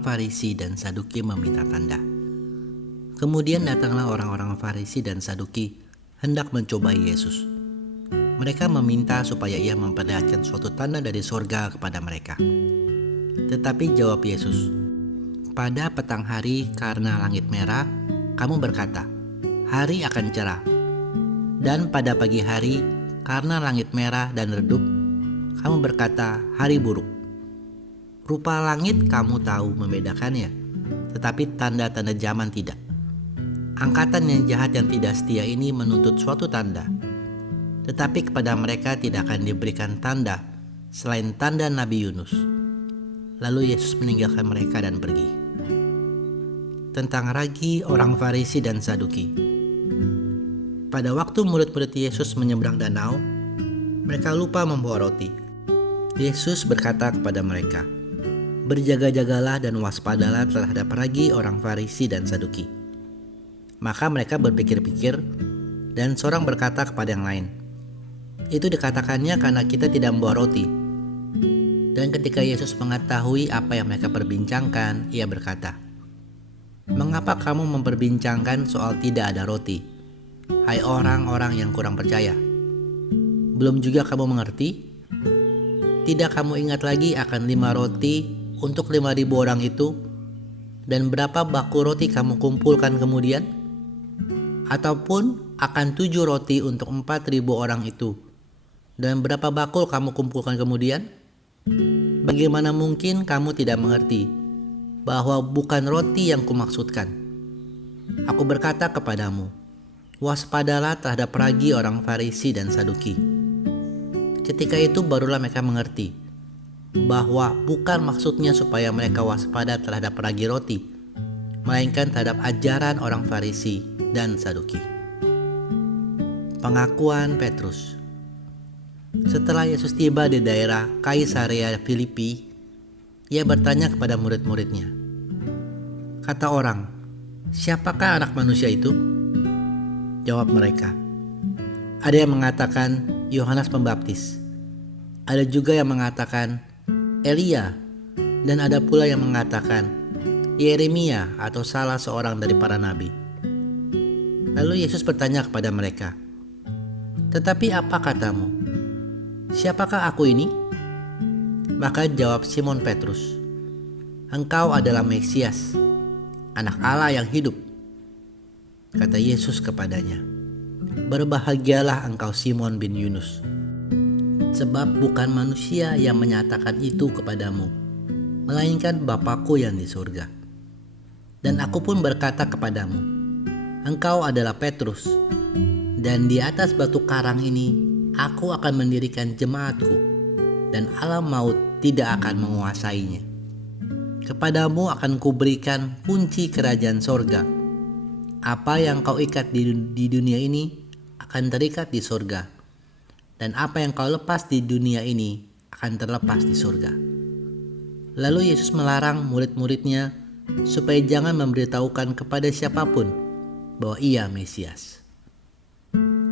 orang Farisi dan Saduki meminta tanda. Kemudian datanglah orang-orang Farisi dan Saduki hendak mencobai Yesus. Mereka meminta supaya ia memperlihatkan suatu tanda dari sorga kepada mereka. Tetapi jawab Yesus, "Pada petang hari karena langit merah, kamu berkata, hari akan cerah. Dan pada pagi hari karena langit merah dan redup, kamu berkata, hari buruk. Rupa langit kamu tahu membedakannya, tetapi tanda-tanda zaman tidak. Angkatan yang jahat yang tidak setia ini menuntut suatu tanda, tetapi kepada mereka tidak akan diberikan tanda selain tanda Nabi Yunus." Lalu Yesus meninggalkan mereka dan pergi. Tentang ragi orang Farisi dan Saduki. Pada waktu murid-murid Yesus menyeberang danau, mereka lupa membawa roti. Yesus berkata kepada mereka, "Berjaga-jagalah dan waspadalah terhadap ragi orang Farisi dan Saduki." Maka mereka berpikir-pikir, dan seorang berkata kepada yang lain, "Itu dikatakannya karena kita tidak membawa roti." Dan ketika Yesus mengetahui apa yang mereka perbincangkan, ia berkata, "Mengapa kamu memperbincangkan soal tidak ada roti? Hai orang-orang yang kurang percaya. Belum juga kamu mengerti? Tidak kamu ingat lagi akan 5 roti untuk 5.000 orang itu? Dan berapa baku roti kamu kumpulkan kemudian? Ataupun akan 7 roti untuk 4.000 orang itu? Dan berapa bakul kamu kumpulkan kemudian? Bagaimana mungkin kamu tidak mengerti bahwa bukan roti yang kumaksudkan? Aku berkata kepadamu, waspadalah terhadap ragi orang Farisi dan Saduki." Ketika itu barulah mereka mengerti bahwa bukan maksudnya supaya mereka waspada terhadap ragi roti, melainkan terhadap ajaran orang Farisi dan Saduki. Pengakuan Petrus. Setelah Yesus tiba di daerah Kaisarea Filipi, ia bertanya kepada murid-muridnya, "Kata orang, siapakah anak manusia itu?" Jawab mereka, "Ada yang mengatakan Yohanes Pembaptis, ada juga yang mengatakan Elia, dan ada pula yang mengatakan Yeremia atau salah seorang dari para nabi." Lalu Yesus bertanya kepada mereka, "Tetapi apa katamu? Siapakah aku ini?" Maka jawab Simon Petrus, "Engkau adalah Mesias, Anak Allah yang hidup." Kata Yesus kepadanya, "Berbahagialah engkau Simon bin Yunus, sebab bukan manusia yang menyatakan itu kepadamu, melainkan Bapa-Ku yang di surga. Dan aku pun berkata kepadamu, engkau adalah Petrus, dan di atas batu karang ini aku akan mendirikan jemaatku, dan alam maut tidak akan menguasainya. Kepadamu akan kuberikan kunci kerajaan sorga. Apa yang kau ikat di dunia ini akan terikat di sorga, dan apa yang kau lepas di dunia ini akan terlepas di sorga." Lalu Yesus melarang murid-muridnya supaya jangan memberitahukan kepada siapapun bahwa ia Mesias.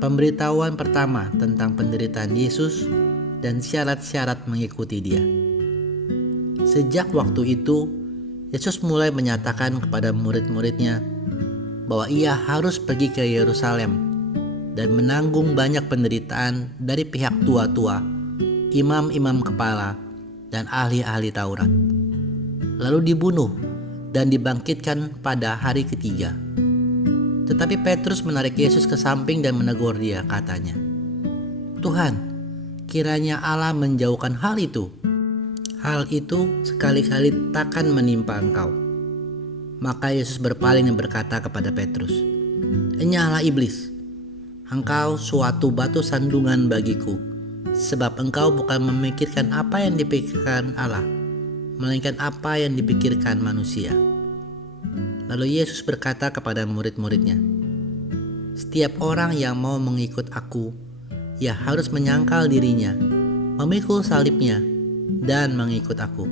Pemberitahuan pertama tentang penderitaan Yesus dan syarat-syarat mengikuti dia. Sejak waktu itu, Yesus mulai menyatakan kepada murid-muridnya bahwa ia harus pergi ke Yerusalem dan menanggung banyak penderitaan dari pihak tua-tua, imam-imam kepala, dan ahli-ahli Taurat, lalu dibunuh dan dibangkitkan pada hari ketiga. Tetapi Petrus menarik Yesus ke samping dan menegur dia, katanya, "Tuhan, kiranya Allah menjauhkan hal itu. Hal itu sekali-kali takkan menimpa engkau." Maka Yesus berpaling dan berkata kepada Petrus, "Enyahlah iblis, engkau suatu batu sandungan bagiku, sebab engkau bukan memikirkan apa yang dipikirkan Allah, melainkan apa yang dipikirkan manusia." Lalu Yesus berkata kepada murid-muridnya, "Setiap orang yang mau mengikut aku, ia harus menyangkal dirinya, memikul salibnya, dan mengikut aku.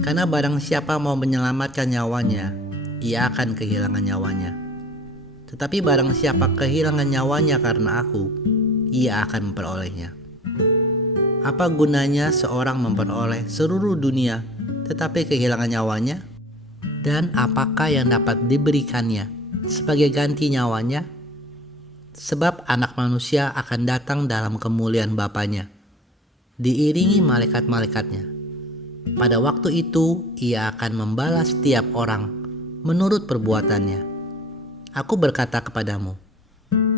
Karena barang siapa mau menyelamatkan nyawanya, ia akan kehilangan nyawanya. Tetapi barang siapa kehilangan nyawanya karena aku, ia akan memperolehnya. Apa gunanya seorang memperoleh seluruh dunia tetapi kehilangan nyawanya? Dan apakah yang dapat diberikannya sebagai ganti nyawanya? Sebab Anak Manusia akan datang dalam kemuliaan Bapanya, diiringi malaikat-malaikatnya. Pada waktu itu ia akan membalas setiap orang menurut perbuatannya. Aku berkata kepadamu,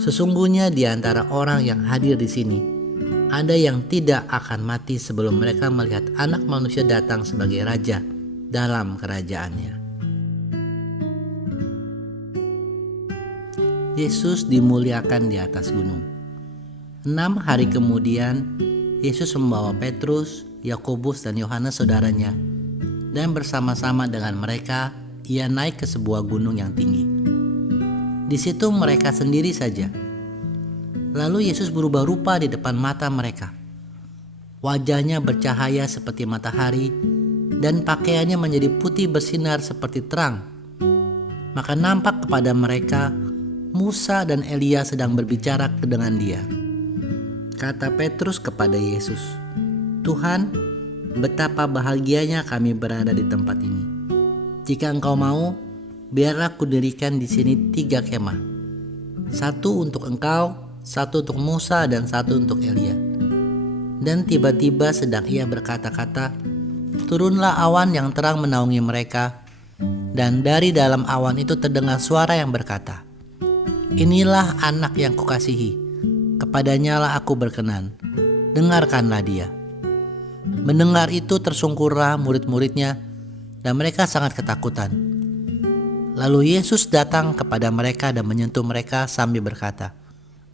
sesungguhnya di antara orang yang hadir di sini, ada yang tidak akan mati sebelum mereka melihat Anak Manusia datang sebagai Raja dalam kerajaannya. Yesus dimuliakan di atas gunung. 6 hari kemudian, Yesus membawa Petrus, Yakobus, dan Yohanes saudaranya, dan bersama-sama dengan mereka, ia naik ke sebuah gunung yang tinggi. Di situ mereka sendiri saja. Lalu Yesus berubah rupa di depan mata mereka. Wajahnya bercahaya seperti matahari, dan pakaiannya menjadi putih bersinar seperti terang. Maka nampak kepada mereka Musa dan Elia sedang berbicara dengan dia. Kata Petrus kepada Yesus, "Tuhan, betapa bahagianya kami berada di tempat ini. Jika Engkau mau, biarlah kudirikan di sini 3 kemah. 1 untuk Engkau, 1 untuk Musa, dan 1 untuk Elia." Dan tiba-tiba sedang ia berkata-kata, turunlah awan yang terang menaungi mereka, dan dari dalam awan itu terdengar suara yang berkata, "Inilah anak yang kukasihi, kepadanya lah aku berkenan, dengarkanlah dia." Mendengar itu tersungkurlah murid-muridnya, dan mereka sangat ketakutan. Lalu Yesus datang kepada mereka dan menyentuh mereka sambil berkata,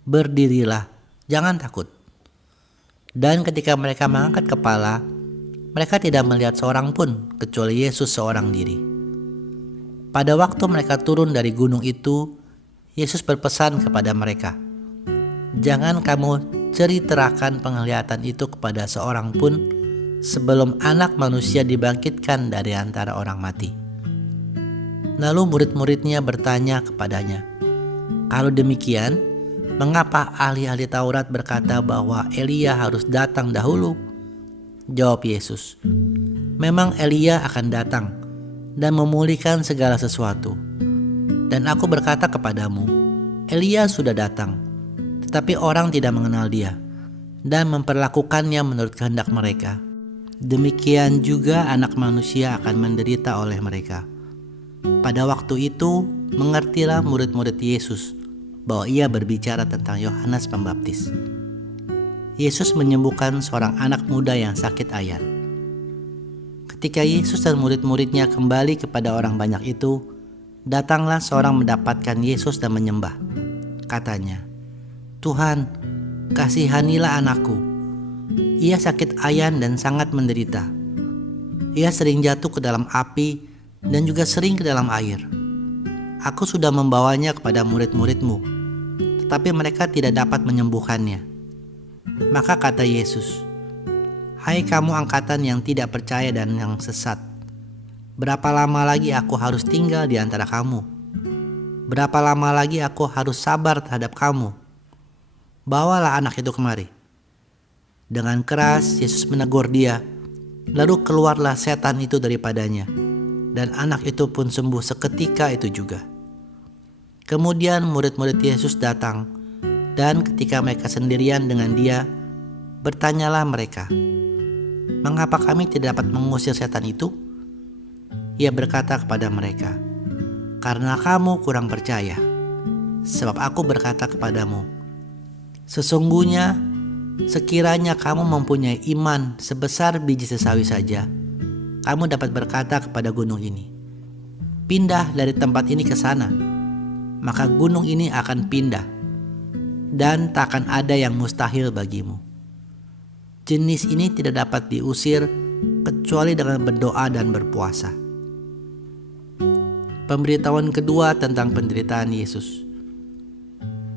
"Berdirilah, jangan takut." Dan ketika mereka mengangkat kepala, mereka tidak melihat seorang pun kecuali Yesus seorang diri. Pada waktu mereka turun dari gunung itu, Yesus berpesan kepada mereka, "Jangan kamu ceritakan penglihatan itu kepada seorang pun sebelum Anak Manusia dibangkitkan dari antara orang mati." Lalu murid-muridnya bertanya kepadanya, "Kalau demikian, mengapa ahli-ahli Taurat berkata bahwa Elia harus datang dahulu?" Jawab Yesus, "Memang Elia akan datang dan memulihkan segala sesuatu. Dan aku berkata kepadamu, Elia sudah datang, tetapi orang tidak mengenal dia dan memperlakukannya menurut kehendak mereka. Demikian juga Anak Manusia akan menderita oleh mereka." Pada waktu itu, mengertilah murid-murid Yesus bahwa ia berbicara tentang Yohanes Pembaptis. Yesus menyembuhkan seorang anak muda yang sakit ayan. Ketika Yesus dan murid-muridnya kembali kepada orang banyak itu, datanglah seorang mendapatkan Yesus dan menyembah. Katanya, "Tuhan, kasihanilah anakku. Ia sakit ayan dan sangat menderita. Ia sering jatuh ke dalam api dan juga sering ke dalam air. Aku sudah membawanya kepada murid-murid-Mu, tetapi mereka tidak dapat menyembuhkannya." Maka kata Yesus, "Hai kamu angkatan yang tidak percaya dan yang sesat, berapa lama lagi aku harus tinggal di antara kamu? Berapa lama lagi aku harus sabar terhadap kamu? Bawalah anak itu kemari." Dengan keras Yesus menegur dia, lalu keluarlah setan itu daripadanya, dan anak itu pun sembuh seketika itu juga. Kemudian murid-murid Yesus datang, dan ketika mereka sendirian dengan dia, bertanyalah mereka, "Mengapa kami tidak dapat mengusir setan itu?" Ia berkata kepada mereka, "Karena kamu kurang percaya. Sebab aku berkata kepadamu, sesungguhnya sekiranya kamu mempunyai iman sebesar biji sesawi saja, kamu dapat berkata kepada gunung ini, 'Pindah dari tempat ini ke sana,' maka gunung ini akan pindah, dan takkan ada yang mustahil bagimu. Jenis ini tidak dapat diusir kecuali dengan berdoa dan berpuasa." Pemberitahuan kedua tentang penderitaan Yesus.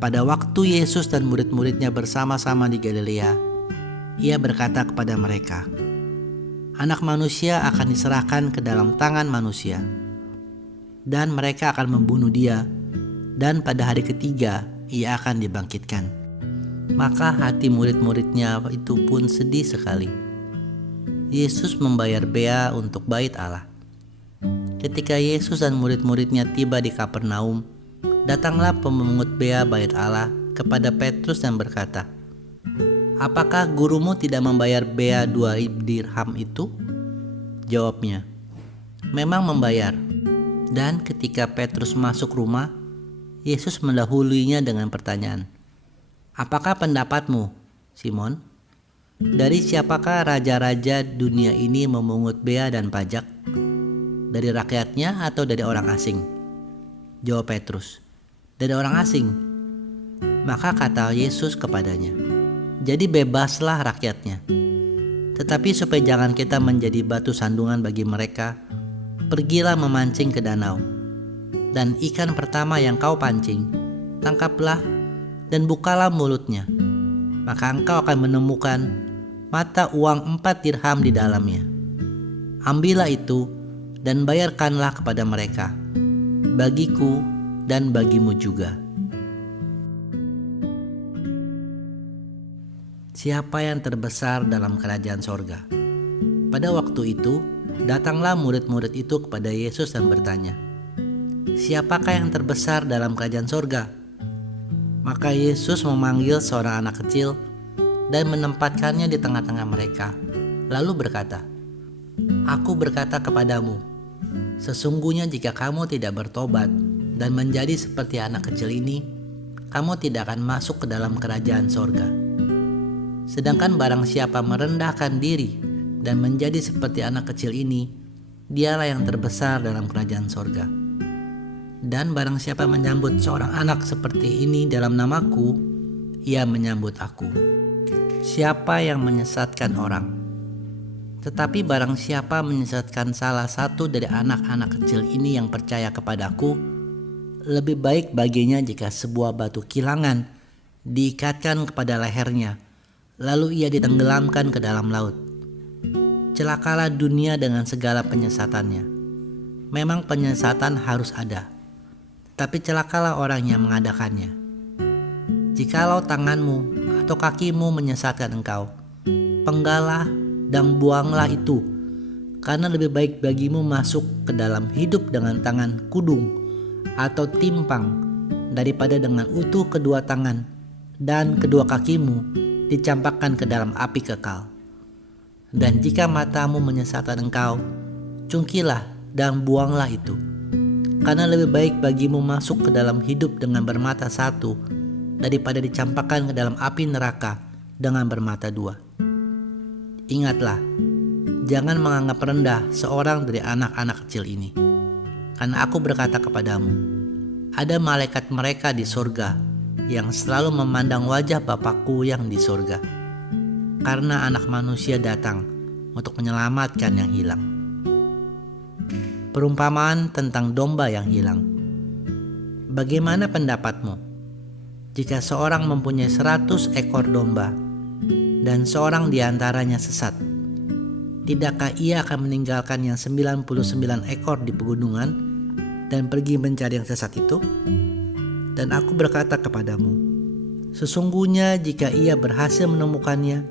Pada waktu Yesus dan murid-muridnya bersama-sama di Galilea, ia berkata kepada mereka, "Anak Manusia akan diserahkan ke dalam tangan manusia, dan mereka akan membunuh dia, dan pada hari ketiga ia akan dibangkitkan." Maka hati murid-muridnya itu pun sedih sekali. Yesus membayar bea untuk bait Allah. Ketika Yesus dan murid-muridnya tiba di Kapernaum, datanglah pemungut bea bait Allah kepada Petrus dan berkata, "Apakah gurumu tidak membayar bea 2 dirham itu?" Jawabnya, "Memang membayar." Dan ketika Petrus masuk rumah, Yesus mendahuluinya dengan pertanyaan, "Apakah pendapatmu, Simon? Dari siapakah raja-raja dunia ini memungut bea dan pajak? Dari rakyatnya atau dari orang asing?" Jawab Petrus, "Dari orang asing." Maka kata Yesus kepadanya, "Jadi bebaslah rakyatnya. Tetapi supaya jangan kita menjadi batu sandungan bagi mereka, pergilah memancing ke danau. Dan ikan pertama yang kau pancing, tangkaplah dan bukalah mulutnya. Maka engkau akan menemukan mata uang 4 dirham di dalamnya. Ambillah itu dan bayarkanlah kepada mereka, bagiku dan bagimu juga." Siapa yang terbesar dalam kerajaan sorga? Pada waktu itu, datanglah murid-murid itu kepada Yesus dan bertanya, "Siapakah yang terbesar dalam kerajaan sorga?" Maka Yesus memanggil seorang anak kecil dan menempatkannya di tengah-tengah mereka, lalu berkata, "Aku berkata kepadamu, sesungguhnya jika kamu tidak bertobat dan menjadi seperti anak kecil ini, kamu tidak akan masuk ke dalam kerajaan sorga. Sedangkan barang siapa merendahkan diri dan menjadi seperti anak kecil ini, dialah yang terbesar dalam kerajaan sorga. Dan barang siapa menyambut seorang anak seperti ini dalam namaku, ia menyambut aku. Siapa yang menyesatkan orang? Tetapi barang siapa menyesatkan salah satu dari anak-anak kecil ini yang percaya kepadaku, lebih baik baginya jika sebuah batu kilangan diikatkan kepada lehernya, lalu ia ditenggelamkan ke dalam laut. Celakalah dunia dengan segala penyesatannya. Memang penyesatan harus ada, tapi celakalah orang yang mengadakannya. Jikalau tanganmu atau kakimu menyesatkan engkau, penggalah dan buanglah itu, karena lebih baik bagimu masuk ke dalam hidup dengan tangan kudung atau timpang daripada dengan utuh kedua tangan dan kedua kakimu dicampakkan ke dalam api kekal. Dan jika matamu menyesatkan engkau, cungkilah dan buanglah itu, karena lebih baik bagimu masuk ke dalam hidup dengan bermata satu daripada dicampakkan ke dalam api neraka dengan bermata dua. Ingatlah, jangan menganggap rendah seorang dari anak-anak kecil ini, karena aku berkata kepadamu, ada malaikat mereka di sorga yang selalu memandang wajah Bapakku yang di sorga, karena anak manusia datang untuk menyelamatkan yang hilang. Perumpamaan tentang domba yang hilang. Bagaimana pendapatmu? Jika seorang mempunyai 100 ekor domba dan seorang di antaranya sesat, tidakkah ia akan meninggalkan yang 99 ekor di pegunungan dan pergi mencari yang sesat itu? Dan aku berkata kepadamu, sesungguhnya jika ia berhasil menemukannya,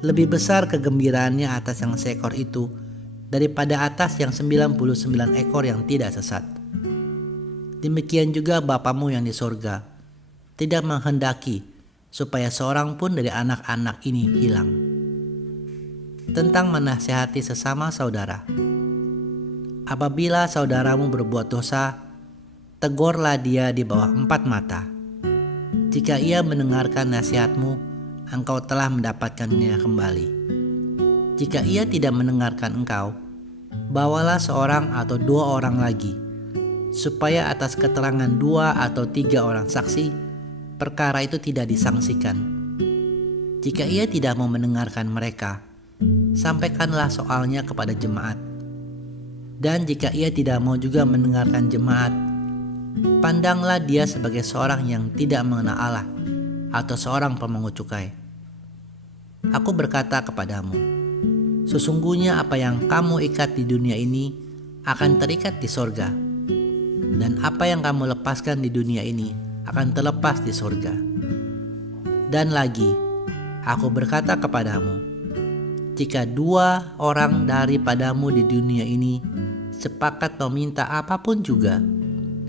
lebih besar kegembiraannya atas yang seekor itu daripada atas yang 99 ekor yang tidak sesat. Demikian juga Bapamu yang di sorga tidak menghendaki supaya seorang pun dari anak-anak ini hilang. Tentang menasihati sesama saudara. Apabila saudaramu berbuat dosa, tegurlah dia di bawah 4 mata. Jika ia mendengarkan nasihatmu, engkau telah mendapatkannya kembali. Jika ia tidak mendengarkan engkau, bawalah seorang atau 2 orang lagi, supaya atas keterangan 2 atau 3 orang saksi, perkara itu tidak disangsikan. Jika ia tidak mau mendengarkan mereka, sampaikanlah soalnya kepada jemaat. Dan jika ia tidak mau juga mendengarkan jemaat, pandanglah dia sebagai seorang yang tidak mengenal Allah atau seorang pemungut cukai. Aku berkata kepadamu, sesungguhnya apa yang kamu ikat di dunia ini akan terikat di sorga, dan apa yang kamu lepaskan di dunia ini akan terlepas di sorga. Dan lagi, aku berkata kepadamu, Ketika dua orang daripadamu di dunia ini sepakat meminta apapun juga,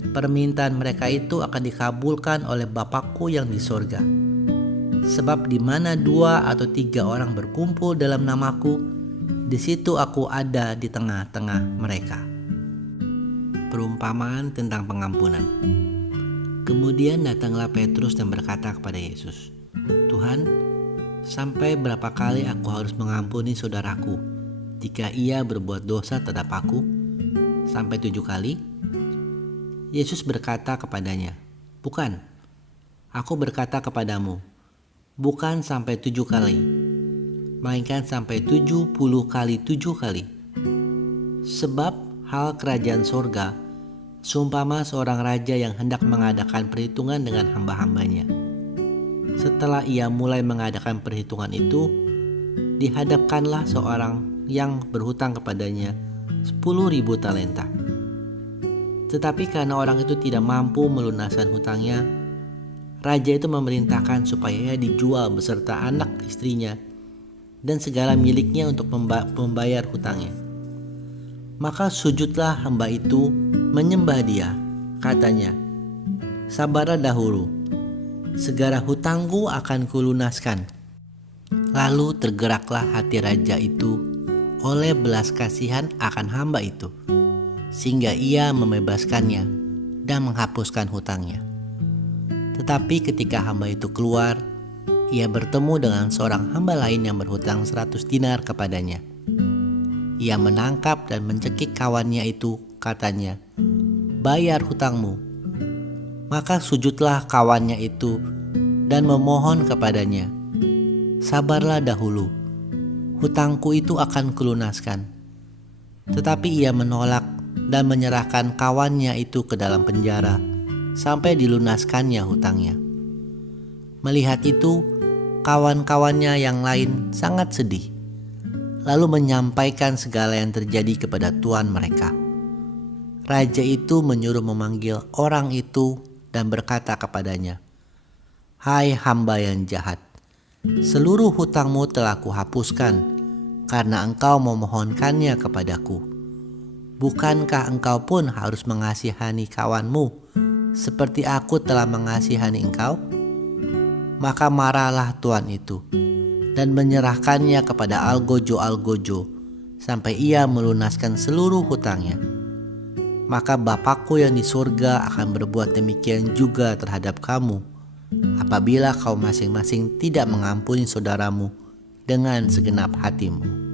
permintaan mereka itu akan dikabulkan oleh Bapakku yang di sorga. Sebab di mana 2 atau 3 orang berkumpul dalam namaku, di situ aku ada di tengah-tengah mereka. Perumpamaan tentang pengampunan. Kemudian datanglah Petrus dan berkata kepada Yesus, "Tuhan, sampai berapa kali aku harus mengampuni saudaraku jika ia berbuat dosa terhadap aku? Sampai 7 kali?" Yesus berkata kepadanya, "Bukan, aku berkata kepadamu, bukan sampai 7 kali, melainkan sampai 70 kali 7 kali. Sebab hal kerajaan sorga seumpama seorang raja yang hendak mengadakan perhitungan dengan hamba-hambanya. Setelah ia mulai mengadakan perhitungan itu, dihadapkanlah seorang yang berhutang kepadanya 10.000 talenta. Tetapi karena orang itu tidak mampu melunaskan hutangnya, raja itu memerintahkan supaya ia dijual beserta anak istrinya dan segala miliknya untuk membayar hutangnya. Maka sujudlah hamba itu menyembah dia, katanya, 'Sabarlah dahulu, segala hutangku akan kulunaskan.' Lalu tergeraklah hati raja itu oleh belas kasihan akan hamba itu, sehingga ia membebaskannya dan menghapuskan hutangnya. Tetapi ketika hamba itu keluar, ia bertemu dengan seorang hamba lain yang berhutang 100 dinar kepadanya. Ia menangkap dan mencekik kawannya itu, katanya, 'Bayar hutangmu.' Maka sujudlah kawannya itu dan memohon kepadanya, 'Sabarlah dahulu, hutangku itu akan kulunaskan.' Tetapi ia menolak dan menyerahkan kawannya itu ke dalam penjara sampai dilunaskannya hutangnya. Melihat itu, kawan-kawannya yang lain sangat sedih, lalu menyampaikan segala yang terjadi kepada tuan mereka. Raja itu menyuruh memanggil orang itu dan berkata kepadanya, 'Hai hamba yang jahat, seluruh hutangmu telah kuhapuskan karena engkau memohonkannya kepadaku. Bukankah engkau pun harus mengasihani kawanmu seperti aku telah mengasihani engkau?' Maka marahlah tuan itu dan menyerahkannya kepada algojo-algojo sampai ia melunaskan seluruh hutangnya. Maka Bapakku yang di surga akan berbuat demikian juga terhadap kamu, apabila kau masing-masing tidak mengampuni saudaramu dengan segenap hatimu."